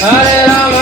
Hare Ram,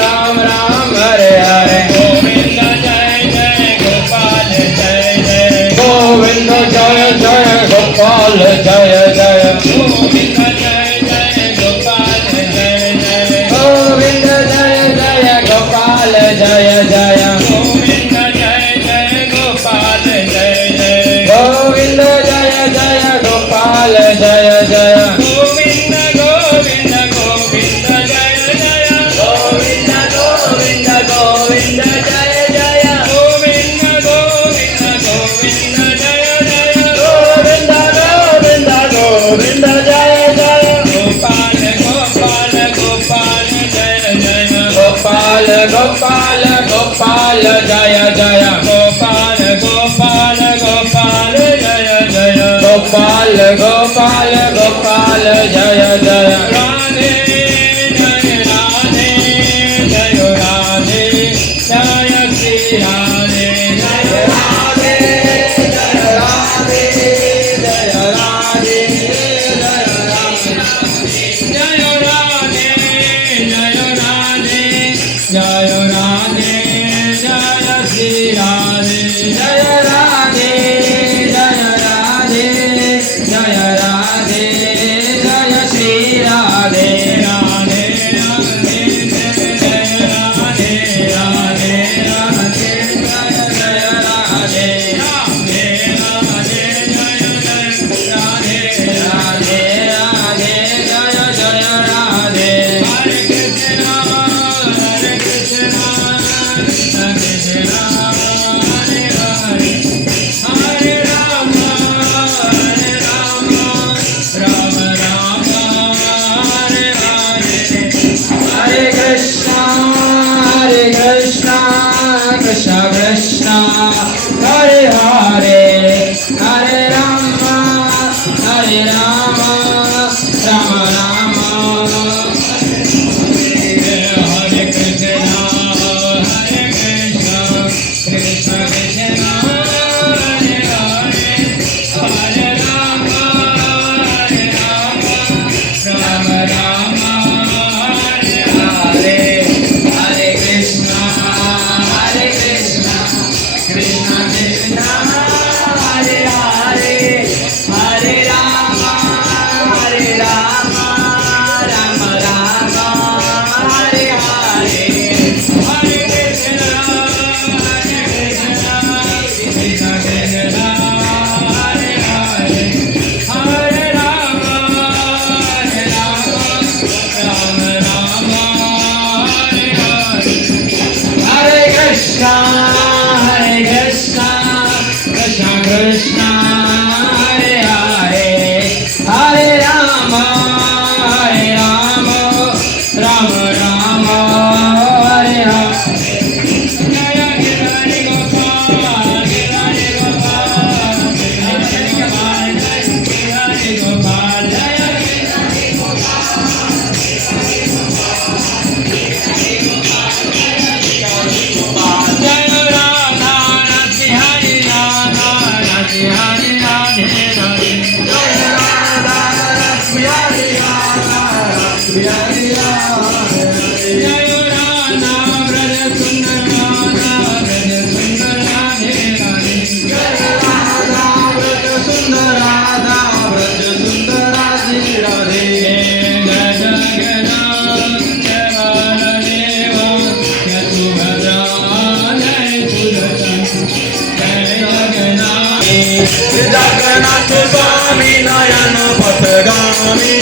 Ram Ram, Hare Hare. Govinda Jai Jai Gopal Jai Jai. Govinda Jaya Jaya Gopal Jaya Jaya. Govinda Jai Jai Gopal Jai Jai. Govinda Jaya Jaya Gopal Jaya Jaya. Govinda Jai Jai Gopal Jai Jai. Govinda Jaya Jaya Gopal Jaya Jaya. Govinda Govinda Govinda Jai Jai. Govinda Govinda Govinda Jaya Jaya. Govinda Govinda Govinda Jai Jai. Govinda Govinda Govinda Jaya Jaya. Gopal Gopal Gopal Jai Jai. Gopal Gopal Gopal Jaya Jaya. Gopal Gopal Gopal Jai Jai. Gopal Gopal Gopal Jaya Jaya. Radhe Jai Radhe Jai Radhe Jai Shri Radhe Jai Radhe Jaya Radhe Jaya Radhe Jaya Radhe. Jai Radhe Jai Radhe Jai Radhe Jai Shri Radhe Jaya Radhe Jaya Radhe Jaya Radhe Jaya Shri Radhe. Radhe Radhe Jai Radhe Radhe Radhe Jaya Jaya Radhe Radhe Radhe Jai Radhe Radhe Radhe Jaya Jaya Radhe. Hare Krishna Hare Krishna Krishna Krishna Hare Hare Hare Rama Hare Rama Rama Rama Hare Hare Hare Krishna Krishna Krishna Hare Hare Hare Rama Rama Rama Rama. Hare Krishna Hare Krishna Krishna Krishna Hare Hare Hare Rama Hare Rama Rama Rama Hare Hare Hare Krishna Krishna Krishna Hare Hare Hare Rama Rama Rama Hare Hare. Hare Krishna Krishna Krishna Hare Hare Hare Rama Rama Rama Hare Hare Hare Krishna Krishna Krishna Hare Hare Hare Rama Rama Rama Hare Hare. Jaya Giri Gopal Giri Gopal Giri Gopal Giri Gopal Jaya Jaya Radha Radhe Hare Radha Radhe Hare Radhe Radhe Jaya Radha Braja Sundar Radha Braja Sundar Radhe Radhe Jagannath Swami Nayan पथगामी